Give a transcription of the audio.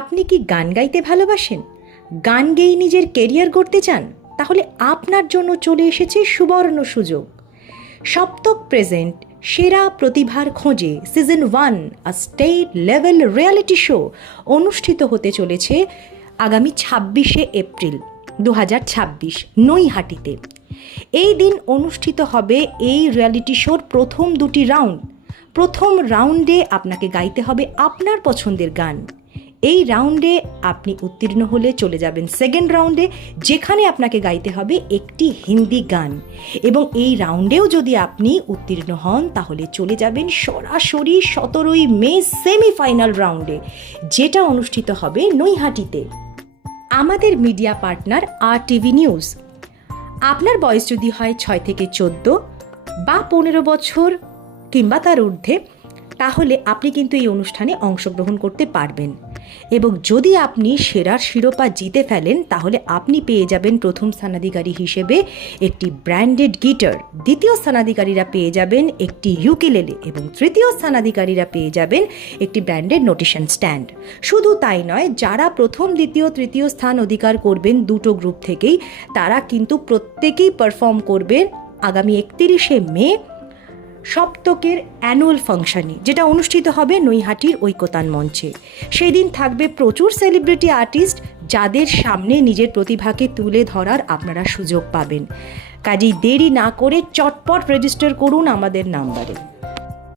আপনি কি গান গাইতে ভালোবাসেন? গান গেয়ে নিজের কেরিয়ার গড়তে চান? তাহলে আপনার জন্য চলে এসেছে সুবর্ণ সুযোগ। সপ্তক প্রেজেন্ট সেরা প্রতিভার খোঁজে season 1 state level reality show অনুষ্ঠিত হতে চলেছে আগামী 26শে এপ্রিল 2026 নৈহাটিতে। এই দিন অনুষ্ঠিত হবে এই রিয়েলিটি শোর প্রথম 2টি রাউন্ড। প্রথম রাউন্ডে আপনাকে গাইতে হবে আপনার পছন্দের গান। এই রাউন্ডে আপনি উত্তীর্ণ হলে চলে যাবেন সেকেন্ড রাউন্ডে, যেখানে আপনাকে গাইতে হবে একটি হিন্দি গান। এবং এই রাউন্ডেও যদি আপনি উত্তীর্ণ হন তাহলে চলে যাবেন সরাসরি 17ই মে সেমিফাইনাল রাউন্ডে, যেটা অনুষ্ঠিত হবে নৈহাটিতে। আমাদের মিডিয়া পার্টনার RTV নিউজ। আপনার বয়স যদি হয় 6 থেকে 14 বা 15 বছর কিংবা তার ঊর্ধ্বে, তাহলে আপনি কিন্তু এই অনুষ্ঠানে অংশগ্রহণ করতে পারবেন। এবং যদি আপনি সেরার শিরোপা জিতে ফেলেন তাহলে আপনি পেয়ে যাবেন প্রথম স্থানাধিকারী হিসেবে একটি ব্র্যান্ডেড গিটার, দ্বিতীয় স্থানাধিকারীরা পেয়ে যাবেন একটি ইউকেলেলে এবং তৃতীয় স্থানাধিকারীরা পেয়ে যাবেন একটি ব্র্যান্ডেড নোটেশন স্ট্যান্ড। শুধু তাই নয়, যারা প্রথম, দ্বিতীয়, তৃতীয় স্থান অধিকার করবেন দুটো গ্রুপ থেকেই, তারা কিন্তু প্রত্যেকেই পারফর্ম করবেন আগামী 31শে মে সপ্তকের অ্যানুয়াল ফাংশনে, যেটা অনুষ্ঠিত হবে নৈহাটির ঐকতান মঞ্চে। সেই দিন থাকবে প্রচুর সেলিব্রিটি আর্টিস্ট, যাদের সামনে নিজের প্রতিভাকে তুলে ধরার আপনারা সুযোগ পাবেন। কাজেই দেরি না করে চটপট রেজিস্টার করুন আমাদের নাম্বারে।